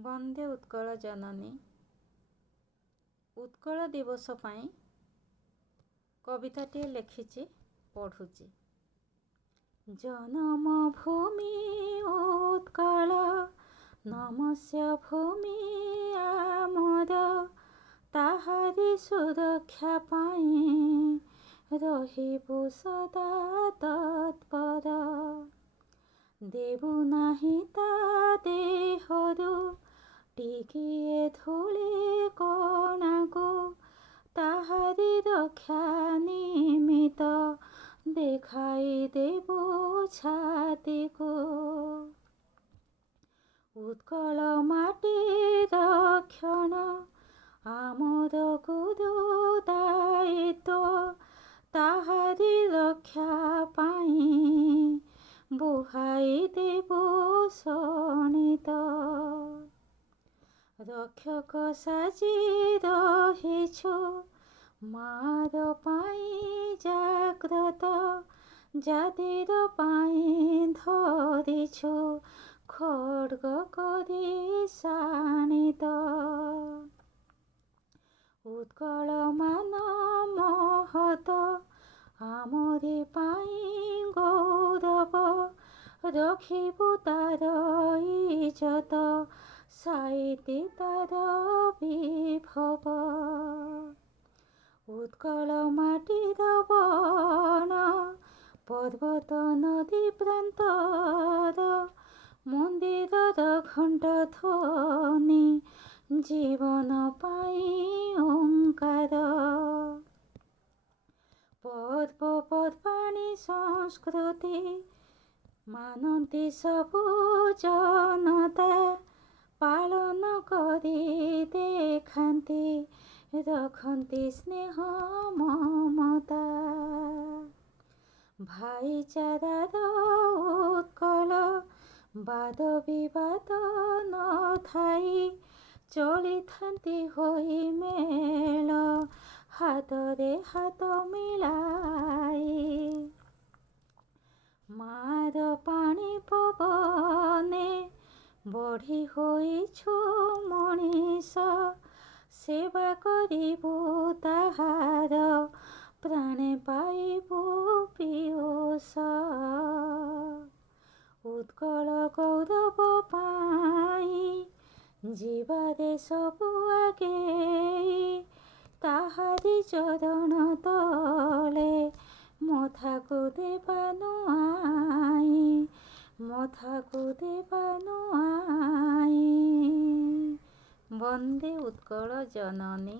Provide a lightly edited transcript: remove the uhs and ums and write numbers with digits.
ବନ୍ଦେ ଉତ୍କଳ ଜନନୀ ଉତ୍କଳ ଦିବସ ପାଇଁ କବିତାଟିଏ ଲେଖିଛି, ପଢ଼ୁଛି। ଜନମ ଭୂମି ଉତ୍କଳ ନମସ୍ୟ ଭୂମି ଆମର, ତାହାରି ସୁରକ୍ଷା ପାଇଁ ରହିବୁ ସଦା ତତ୍ପର। ଦେବୁ ନାହିଁ ତା ଦେହରୁ ଟିକିଏ ଧୂଳି କଣାକୁ, ତାହାରି ରକ୍ଷା ନିମିତ୍ତ ଦେଖାଇ ଦେବୁ ଛାତିକୁ। ଉତ୍କଳ ମାଟି ରକ୍ଷଣ ଆମର ଗୁରୁ ଦାୟିତ୍ୱ, ତାହାରି ରକ୍ଷା ପାଇଁ ବୁହାଇ ଦେବୁ ଶୋଣିତ। ରକ୍ଷକ ସାଜି ରହିଛୁ ମାର ପାଇଁ ଜାଗ୍ରତ, ଜାତିର ପାଇଁ ଧରିଛୁ ଖଡ୍ଗ କରି ଶାଣିତ। ଉତ୍କଳ ମାନ ମହତ ଆମରି ପାଇଁ ଗୌରବ, ରଖିବୁ ତାର ଇଜ୍ଜତ ସାଇତି ତାର ବିଭବ। ଉତ୍କଳ ମାଟିର ବନ ପର୍ବତ ନଦୀ ପ୍ରାନ୍ତର, ମନ୍ଦିରର ଘଣ୍ଟ ଧ୍ୱନି ଜୀବନ ପାଇଁ ଓଙ୍କାର। ପର୍ବପର୍ବାଣୀ ସଂସ୍କୃତି ମାନନ୍ତି ସବୁ ଜନତା, ପାଳନ କରି ଦେଖାନ୍ତି ରଖନ୍ତି ସ୍ନେହ ମମତା। ଭାଇଚାରାର ଉତ୍କଳ ବାଦ ବିବାଦ ନଥାଇ, ଚଳିଥାନ୍ତି ହୋଇ ମେଳ ହାତରେ ହାତ ମିଳାଇ। ମାର ପାଣି ପବନେ ବଢ଼ି ହୋଇଛୁ ମଣିଷ, ସେବା କରିବୁ ତାହାର ପ୍ରାଣେ ପାଇବୁ ପିୟୁଷ। ଉତ୍କଳ ଗୌରବ ପାଇଁ ଯିବାରେ ସବୁ ଆଗେଇ, ତାହାରି ଚରଣ ତଳେ ମଥାକୁ ଦେବା ନୁଆଁଇ, ମଥାକୁ ଦେବା ନୁଆଁଇ। ବନ୍ଦେ ଉତ୍କଳ ଜନନୀ।